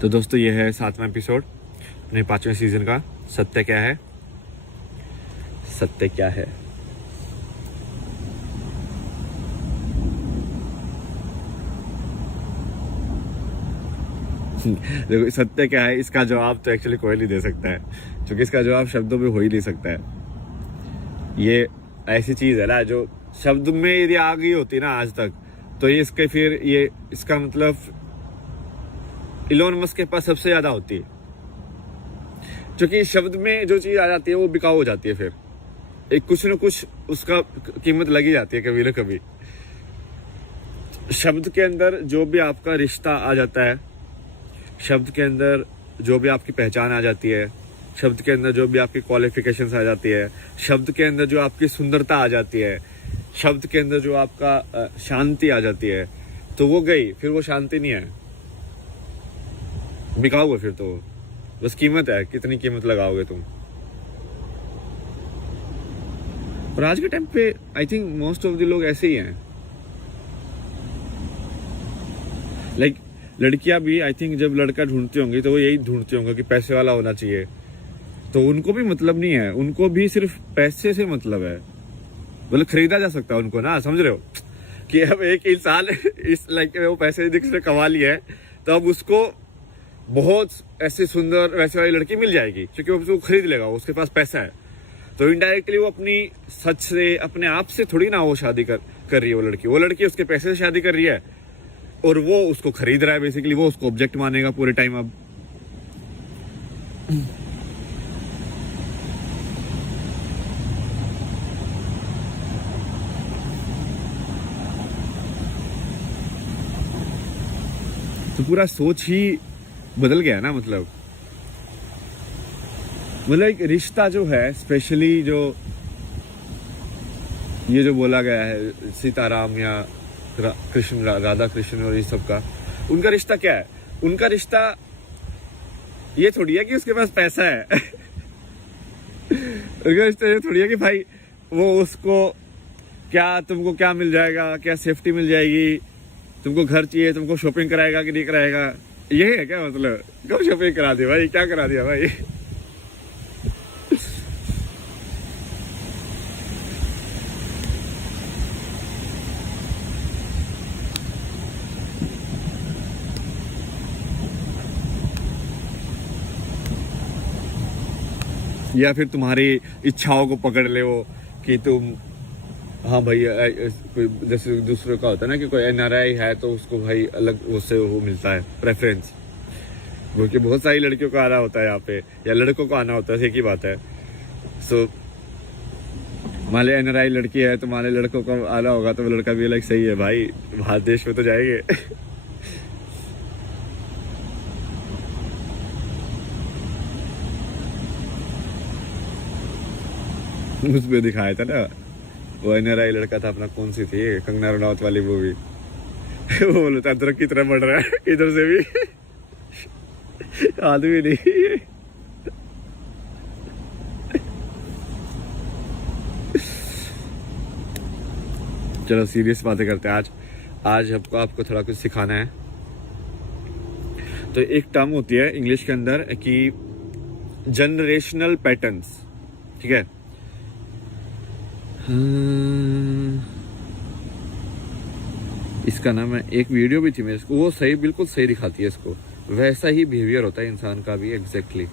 तो दोस्तों ये है 7वां एपिसोड अपने 5वें सीजन का। सत्य क्या है, सत्य क्या है। देखो सत्य क्या है, इसका जवाब तो एक्चुअली कोई नहीं दे सकता है, क्योंकि इसका जवाब शब्दों में हो ही नहीं सकता है। ये ऐसी चीज है ना जो शब्द में यदि आ गई होती ना आज तक, तो ये इसके फिर ये इसका मतलब इलोन मस्क के पास सबसे ज्यादा होती है, क्योंकि शब्द में जो चीज आ जाती है वो बिकाऊ हो जाती है। फिर एक कुछ न कुछ उसका कीमत लगी जाती है कभी ना कभी। शब्द के अंदर जो भी आपका रिश्ता आ जाता है, शब्द के अंदर जो भी आपकी पहचान आ जाती है, शब्द के अंदर जो भी आपकी क्वालिफिकेशंस आ जाती है, शब्द के अंदर जो आपकी सुंदरता आ जाती है, शब्द के अंदर जो आपका शांति आ जाती है, तो वो गई, फिर वो शांति नहीं है, बिकाऊ है। फिर तो बस कीमत है, कितनी कीमत लगाओगे तुम। और आज के टाइम पे I think most of the लोग ऐसे ही हैं। लाइक लड़कियां भी आई थिंक जब लड़का ढूंढती होंगी तो वो यही ढूंढती होंगी कि पैसे वाला होना चाहिए। तो उनको भी मतलब नहीं है, उनको भी सिर्फ पैसे से मतलब है, मतलब खरीदा जा सकता है उनको ना, समझ रहे हो कि अब एक इंसान इस लाइक वो पैसे जिसने कमा लिया है, तो अब उसको बहुत ऐसी सुंदर वैसे वाली लड़की मिल जाएगी, क्योंकि वो उसको खरीद लेगा, उसके पास पैसा है। तो इनडायरेक्टली वो अपनी सच से, अपने आप से थोड़ी ना वो शादी कर रही है। वो लड़की उसके पैसे से शादी कर रही है और वो उसको खरीद रहा है। बेसिकली वो उसको ऑब्जेक्ट मानेगा पूरे टाइम। अब तो पूरा सोच ही बदल गया ना। मतलब एक रिश्ता जो है, स्पेशली जो ये जो बोला गया है सीताराम या कृष्ण, राधा कृष्ण और ये सब का, उनका रिश्ता क्या है? उनका रिश्ता ये थोड़ी है कि उसके पास पैसा है। उनका रिश्ता ये थोड़ी है कि भाई वो उसको क्या, तुमको क्या मिल जाएगा, क्या सेफ्टी मिल जाएगी, तुमको घर चाहिए, तुमको शॉपिंग कराएगा कि नहीं कराएगा। यही है क्या? मतलब कब शॉपिंग करा दी भाई, क्या करा दिया भाई। या फिर तुम्हारी इच्छाओं को पकड़ ले वो कि तुम, हाँ भाई जैसे दूसरों का होता है ना कि कोई एनआरआई है तो उसको भाई अलग उससे वो मिलता है प्रेफरेंस, क्योंकि बहुत सारी लड़कियों को आना होता है यहाँ पे, या लड़कों को आना होता है, एक ही बात है। सो मान लो एनआरआई लड़की है तो मान लो लड़कों को आना होगा, तो वो लड़का भी अलग सही है भाई, बाहर देश में तो जाएंगे। उसमें दिखाया था ना वो एनआरआई लड़का था अपना, कौन सी थी, कंगना रनौत वाली मूवी। वो बोलता अदरक की तरह बढ़ रहा है इधर से भी। आदमी नहीं। चलो सीरियस बातें करते हैं। आज आपको थोड़ा कुछ सिखाना है। तो एक टर्म होती है इंग्लिश के अंदर कि जनरेशनल पैटर्न्स, ठीक है। इसका नाम है, एक वीडियो भी थी मेरे को, वो सही, बिल्कुल सही दिखाती है इसको। वैसा ही बिहेवियर होता है इंसान का भी, एग्जैक्टली।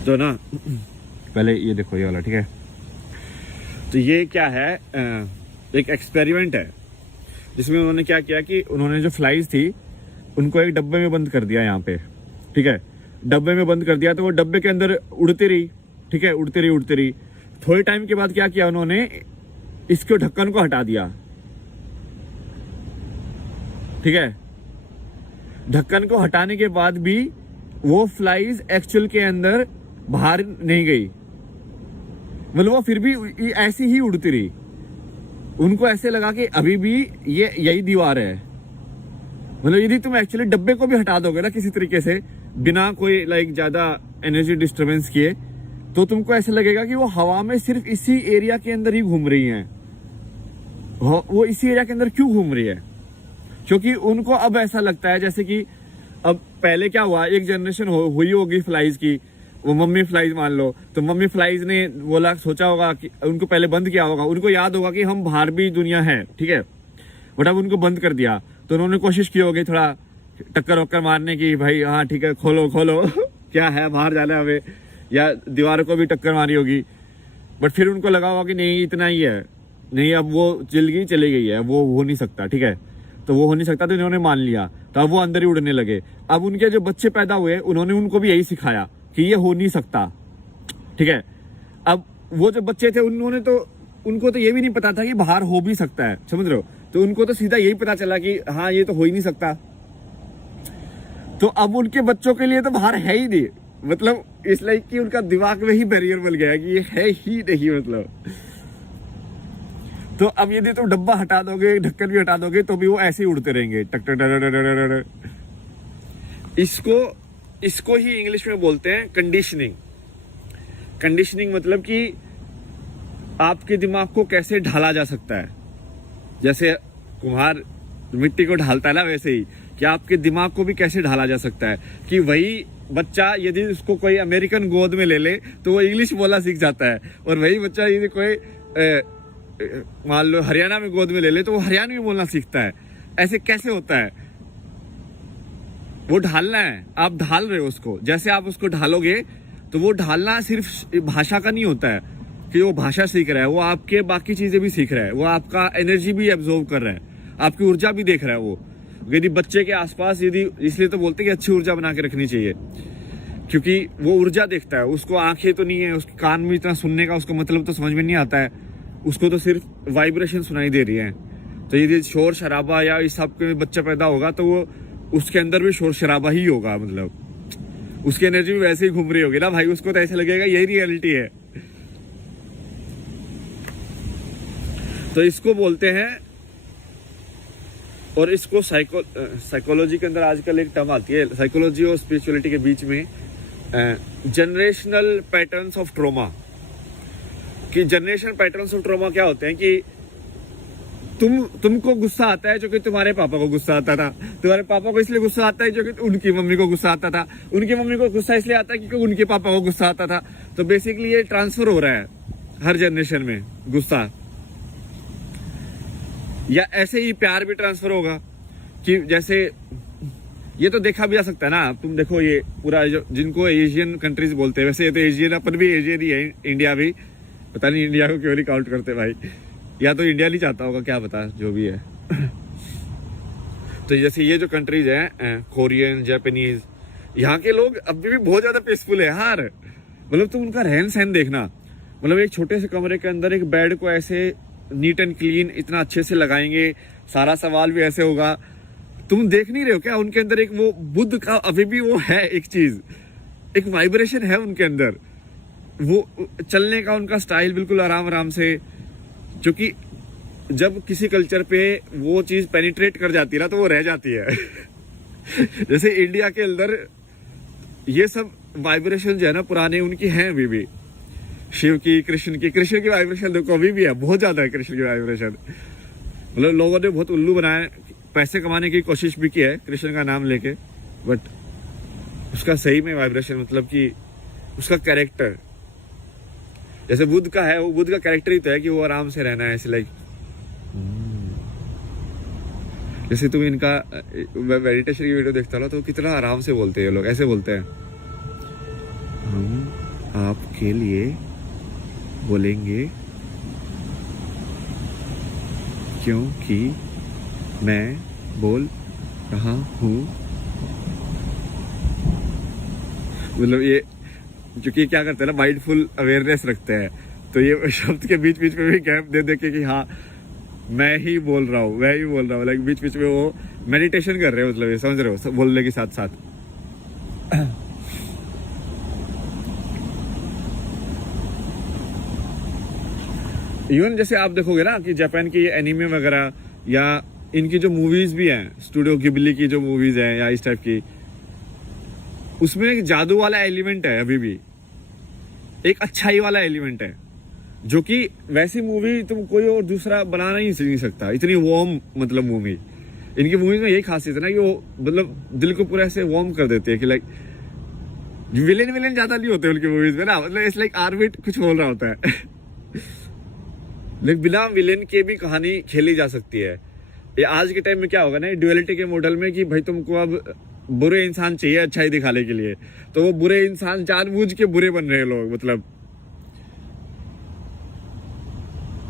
तो ना पहले ये देखो ये वाला, ठीक है। तो ये क्या है, एक एक्सपेरिमेंट है जिसमें उन्होंने क्या किया कि उन्होंने जो फ्लाइज थी उनको एक डब्बे में बंद कर दिया यहाँ पे, ठीक है। डब्बे में बंद कर दिया तो वो डब्बे के अंदर उड़ती रही, ठीक है, उड़ती रही। थोड़े टाइम के बाद क्या किया उन्होंने, इसके ढक्कन को हटा दिया, ठीक है। ढक्कन को हटाने के बाद भी वो फ्लाइज एक्चुअल के अंदर बाहर नहीं गई, मतलब वो फिर भी ऐसी ही उड़ती रही। उनको ऐसे लगा कि अभी भी ये यही दीवार है। मतलब यदि तुम एक्चुअली डब्बे को भी हटा दोगे ना किसी तरीके से, बिना कोई लाइक ज्यादा एनर्जी डिस्टरबेंस किए, तो तुमको ऐसे लगेगा कि वो हवा में सिर्फ इसी एरिया के अंदर ही घूम रही हैं। वो इसी एरिया के अंदर क्यों घूम रही है? क्योंकि उनको अब ऐसा लगता है जैसे कि अब पहले क्या हुआ, एक जनरेशन हुई होगी फ्लाइज की, वो मम्मी फ्लाइज मान लो, तो मम्मी फ्लाइज ने बोला, सोचा होगा कि उनको पहले बंद किया होगा, उनको याद होगा कि हम बाहर भी दुनिया है, ठीक है, बट अब उनको बंद कर दिया। तो उन्होंने कोशिश की होगी थोड़ा टक्कर वक्कर मारने की, भाई हाँ ठीक है खोलो खोलो क्या है बाहर जाना है हमें, या दीवारों को भी टक्कर मारी होगी। बट फिर उनको लगा होगा कि नहीं इतना ही है, नहीं अब वो चली गई है, वो हो नहीं सकता, ठीक है, तो वो हो नहीं सकता, तो इन्होंने मान लिया, तो अब वो अंदर ही उड़ने लगे। अब उनके जो बच्चे पैदा हुए उन्होंने उनको भी यही सिखाया कि ये हो नहीं सकता, ठीक है। अब वो जो बच्चे थे उन्होंने तो, उनको तो ये भी नहीं पता था कि बाहर हो भी सकता है, समझ रहे हो, तो उनको तो सीधा यही पता चला कि हाँ ये तो हो ही नहीं सकता। तो अब उनके बच्चों के लिए तो बाहर है ही नहीं, मतलब इसलिए कि उनका दिमाग में ही बैरियर बन गया कि ये है ही नहीं, मतलब। तो अब यदि तुम डब्बा हटा दोगे, ढक्कन भी हटा दोगे, तो भी वो ऐसे ही उड़ते रहेंगे, टक टक टक। इसको ही इंग्लिश में बोलते हैं कंडीशनिंग। कंडीशनिंग मतलब कि आपके दिमाग को कैसे ढाला जा सकता है, जैसे कुम्हार मिट्टी को ढालता है ना, वैसे ही कि आपके दिमाग को भी कैसे ढाला जा सकता है कि वही बच्चा यदि उसको कोई अमेरिकन गोद में ले ले तो वो इंग्लिश बोलना सीख जाता है, और वही बच्चा यदि कोई मान लो हरियाणा में गोद में ले ले तो वो हरियाणवी बोलना सीखता है। ऐसे कैसे होता है? वो ढालना है, आप ढाल रहे हो उसको, जैसे आप उसको ढालोगे तो वो ढालना सिर्फ भाषा का नहीं होता है कि वो भाषा सीख रहा है, वो आपके बाकी चीजें भी सीख रहा है, वो आपका एनर्जी भी एब्जॉर्व कर रहा है, आपकी ऊर्जा भी देख रहा है। वो यदि बच्चे के आसपास, यदि इसलिए तो बोलते हैं कि अच्छी ऊर्जा बना के रखनी चाहिए, क्योंकि वो ऊर्जा देखता है, उसको आंखें तो नहीं है, उसके कान में इतना सुनने का उसको मतलब तो समझ में नहीं आता है, उसको तो सिर्फ वाइब्रेशन सुनाई दे रही है। तो यदि शोर शराबा या इस सब के बच्चा पैदा होगा तो वो उसके अंदर भी शोर शराबा ही होगा, मतलब उसकी एनर्जी भी वैसे ही घूम रही होगी ना भाई, उसको तो ऐसा लगेगा यही रियलिटी है। तो इसको बोलते हैं, और इसको साइकोलॉजी के अंदर आजकल एक टर्म आती है, साइकोलॉजी और स्पिरिचुअलिटी के बीच में, जनरेशनल पैटर्न्स ऑफ ट्रॉमा। कि जनरेशन पैटर्न्स ऑफ ट्रॉमा क्या होते हैं कि तुमको गुस्सा आता है जो कि तुम्हारे पापा को गुस्सा आता था, तुम्हारे पापा को इसलिए गुस्सा आता है जो कि उनकी मम्मी को गुस्सा आता था, उनकी मम्मी को गुस्सा इसलिए आता है क्योंकि उनके पापा को गुस्सा आता था। तो बेसिकली ये ट्रांसफर हो रहा है हर जनरेशन में गुस्सा। या ऐसे ही प्यार भी ट्रांसफर होगा कि जैसे ये तो देखा भी जा सकता है ना, तुम देखो ये पूरा जो जिनको एशियन कंट्रीज बोलते हैं, वैसे ये तो एशियन, अपन भी एशियन ही है, इंडिया भी, पता नहीं इंडिया को क्यों नहीं काउंट करते भाई, या तो इंडिया नहीं चाहता होगा, क्या पता, जो भी है। तो जैसे ये जो कंट्रीज हैं, कोरियन, जापानीज, यहाँ के लोग अभी भी बहुत ज्यादा पीसफुल है यार। मतलब तुम उनका रहन सहन देखना, मतलब एक छोटे से कमरे के अंदर एक बेड को ऐसे नीट एंड क्लीन इतना अच्छे से लगाएंगे, सारा सवाल भी ऐसे होगा। तुम देख नहीं रहे हो क्या उनके अंदर एक वो बुद्ध का अभी भी वो है, एक चीज, एक वाइब्रेशन है उनके अंदर, वो चलने का उनका स्टाइल बिल्कुल आराम आराम से, जो कि जब किसी कल्चर पे वो चीज पेनिट्रेट कर जाती है ना तो वो रह जाती है। जैसे इंडिया के अंदर ये सब वाइब्रेशन जो है ना पुराने उनकी हैं अभी भी, शिव की, कृष्ण की वाइब्रेशन देखो अभी भी है, बहुत ज्यादा है कृष्ण की वाइब्रेशन। मतलब लोगों ने बहुत उल्लू बनाया, पैसे कमाने की कोशिश भी की है कृष्ण का नाम लेके, बट उसका सही में वाइब्रेशन, मतलब कि उसका कैरेक्टर जैसे बुद्ध का है, वो बुद्ध का कैरेक्टर ही तो है कि वो आराम से रहना है, ऐसे लाइक जैसे तुम इनका मेडिटेशन की वीडियो देखता हो तो कितना आराम से बोलते हैं ये लोग, ऐसे बोलते हैं, हम आपके लिए बोलेंगे क्योंकि मैं बोल रहा हूँ। मतलब ये क्योंकि क्या करते हैं ना, माइंडफुल अवेयरनेस रखते हैं, तो ये शब्द के बीच बीच में भी गैप दे के कि हाँ मैं ही बोल रहा हूँ, लाइक बीच बीच में वो मेडिटेशन कर रहे हो, मतलब ये समझ रहे हो, बोलने के साथ साथ। इवन जैसे आप देखोगे ना कि जापान की एनिमे वगैरह या इनकी जो मूवीज भी हैं, स्टूडियो गिबली की जो मूवीज हैं या इस टाइप की, उसमें एक जादू वाला एलिमेंट है, अभी भी एक अच्छाई वाला एलिमेंट है, जो कि वैसी मूवी तुम कोई और दूसरा बनाना ही नहीं सकता। इतनी वार्म मतलब मूवी, इनकी मूवीज में यही खासियत है ना कि वो मतलब दिल को पूरा ऐसे वार्म कर देते हैं कि लाइक विलेन ज्यादा नहीं होते उनकी मूवीज में ना, मतलब इट्स लाइक आर्बिट कुछ बोल रहा होता है लेकिन बिना विलेन के भी कहानी खेली जा सकती है। ये आज के टाइम में क्या होगा ना, ड्युअलिटी के मॉडल में कि भाई तुमको अब बुरे इंसान चाहिए अच्छाई दिखाने के लिए, तो वो बुरे इंसान जानबूझ के बुरे बन रहे हैं लोग, मतलब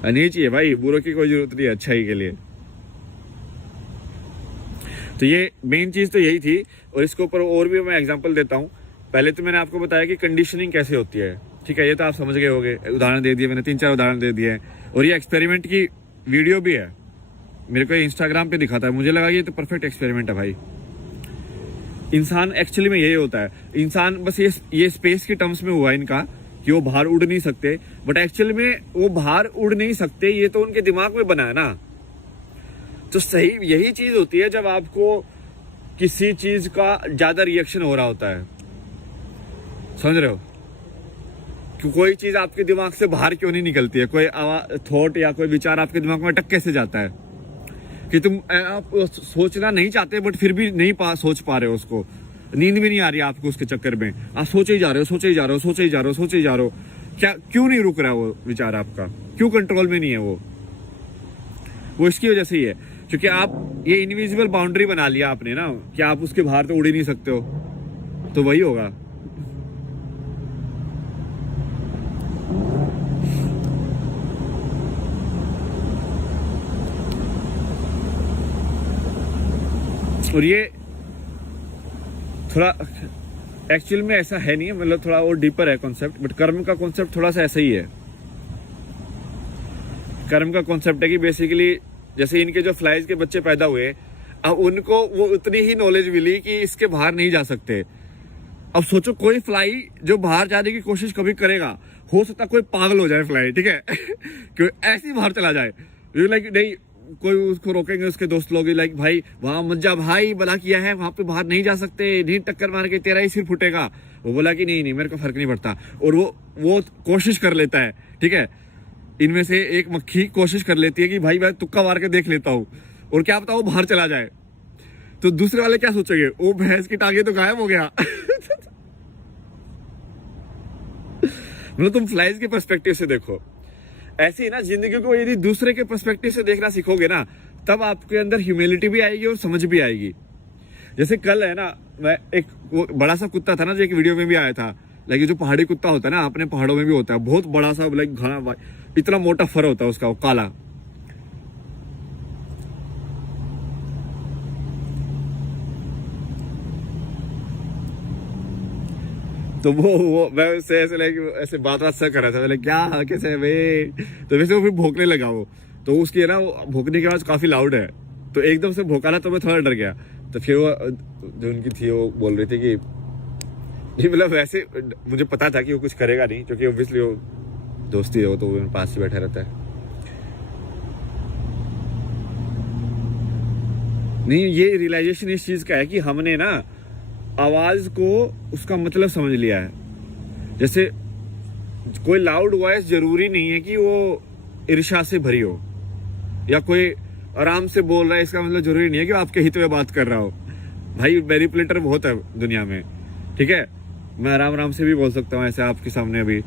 नहीं चाहिए भाई, बुरों की कोई जरूरत नहीं है अच्छाई के लिए। तो ये मेन चीज तो यही थी, और इसके ऊपर और भी मैं एग्जांपल देता हूँ। पहले तो मैंने आपको बताया कि कंडीशनिंग कैसे होती है, ठीक है, ये तो आप समझ गए होंगे, उदाहरण दे दिए मैंने, 3-4 उदाहरण दे दिए हैं, और ये एक्सपेरिमेंट की वीडियो भी है, मेरे को इंस्टाग्राम पे दिखाता है, मुझे लगा ये तो परफेक्ट एक्सपेरिमेंट है भाई। इंसान एक्चुअली में यही होता है, इंसान बस ये स्पेस के टर्म्स में हुआ इनका कि वो बाहर उड़ नहीं सकते, बट एक्चुअली में वो बाहर उड़ नहीं सकते, ये तो उनके दिमाग में बना है ना। तो सही यही चीज होती है जब आपको किसी चीज का ज्यादा रिएक्शन हो रहा होता है, समझ रहे हो, कि कोई चीज आपके दिमाग से बाहर क्यों नहीं निकलती है, कोई थॉट या कोई विचार आपके दिमाग में अटक कैसे जाता है कि तुम आप सोचना नहीं चाहते बट फिर भी नहीं सोच पा रहे हो उसको, नींद भी नहीं आ रही आपको उसके चक्कर में, आप सोचे ही जा रहे हो, सोचे ही जा रहे हो, सोचे ही जा रहे हो, सोचे ही जा रहे हो, क्या क्यों नहीं रुक रहा वो विचार आपका, क्यों कंट्रोल में नहीं है वो इसकी वजह से ही है, क्योंकि आप ये इनविजिबल बाउंड्री बना लिया आपने ना कि आप उसके बाहर तो उड़ ही नहीं सकते हो, तो वही होगा। और ये थोड़ा एक्चुअल में ऐसा है नहीं, मतलब थोड़ा और डीपर है कॉन्सेप्ट, बट कर्म का कॉन्सेप्ट थोड़ा सा ऐसा ही है। कर्म का कॉन्सेप्ट है कि बेसिकली जैसे इनके जो फ्लाइज के बच्चे पैदा हुए, अब उनको वो उतनी ही नॉलेज मिली कि इसके बाहर नहीं जा सकते। अब सोचो कोई फ्लाई जो बाहर जाने की कोशिश कभी करेगा, हो सकता कोई पागल हो जाए फ्लाई, ठीक है कि ऐसे ही बाहर चला जाए, लाइक नहीं कोई उसको रोकेंगे उसके दोस्त लोग, लाइक भाई वहां मत जा भाई, भला किया है, वहां पे बाहर नहीं जा सकते, नहीं टक्कर मार के तेरा ही सिर फूटेगा। वो बोला कि नहीं मेरे को फर्क नहीं पड़ता, और वो कोशिश कर लेता है, ठीक है। इनमें से एक मक्खी कोशिश कर लेती है कि भाई मैं तुक्का मार के देख लेता हूँ, और क्या पता वो बाहर चला जाए, तो दूसरे वाले क्या सोचेंगे, वो भैंस की टांगे तो गायब हो गया मतलब तुम फ्लाइज के पर्सपेक्टिव से देखो, ऐसे ही ना जिंदगी को यदि दूसरे के पर्सपेक्टिव से देखना सीखोगे ना, तब आपके अंदर ह्यूमिलिटी भी आएगी और समझ भी आएगी। जैसे कल है ना, मैं एक वो बड़ा सा कुत्ता था ना जो एक वीडियो में भी आया था, लाइक जो पहाड़ी कुत्ता होता है ना, अपने पहाड़ों में भी होता है, बहुत बड़ा सा, लाइक घना इतना मोटा फर होता है उसका, वो काला। तो वो मैं उससे ऐसे लाइक ऐसे बात सा कर रहा था, मैं क्या कैसे है भाई, तो वैसे वो फिर भौंकने लगा वो, तो उसकी है ना वो भौंकने की आवाज काफी लाउड है, तो एकदम से भौंका ना, तो मैं थोड़ा डर गया। तो फिर वो जो उनकी थी वो बोल रही थी कि नहीं, मतलब वैसे मुझे पता था कि वो कुछ करेगा नहीं, क्योंकि ऑब्वियसली वो दोस्ती है, वो तो मेरे पास ही बैठा रहता है। नहीं, ये रियलाइजेशन इस चीज का है कि हमने ना आवाज को उसका मतलब समझ लिया है। जैसे कोई लाउड वॉइस जरूरी नहीं है कि वो ईर्ष्या से भरी हो, या कोई आराम से बोल रहा है इसका मतलब जरूरी नहीं है कि वो आपके हित में बात कर रहा हो। भाई मैनिपुलेटर बहुत है दुनिया में, ठीक है, मैं आराम से भी बोल सकता हूँ ऐसे आपके सामने अभी,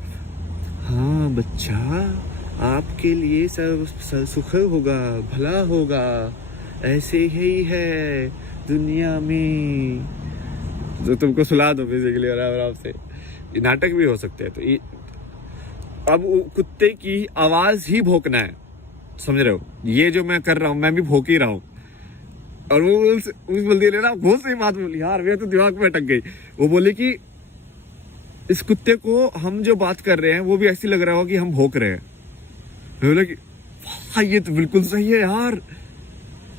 हाँ बच्चा आपके लिए सब सुख होगा, भला होगा, ऐसे ही है दुनिया में, जो तुमको सुला दो बेसिकली आराम से। ये नाटक भी हो सकते हैं। तो अब कुत्ते की आवाज ही भौंकना है, समझ रहे हो, ये जो मैं कर रहा हूँ मैं भी भौंक ही रहा हूँ। और वो उस बंदी ने ना बहुत सही बात बोली यार, मेरे तो दिमाग में अटक गई। वो बोली कि इस कुत्ते को हम जो बात कर रहे हैं वो भी ऐसी लग रहा हो कि हम भौंक रहे हैं। बोले कि हाँ ये तो बिल्कुल सही है यार,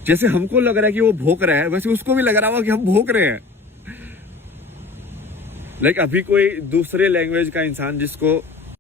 जैसे हमको लग रहा है कि वो भौंक रहा है वैसे उसको भी लग रहा होगा कि हम भौंक रहे हैं। लाइक अभी कोई दूसरे लैंग्वेज का इंसान जिसको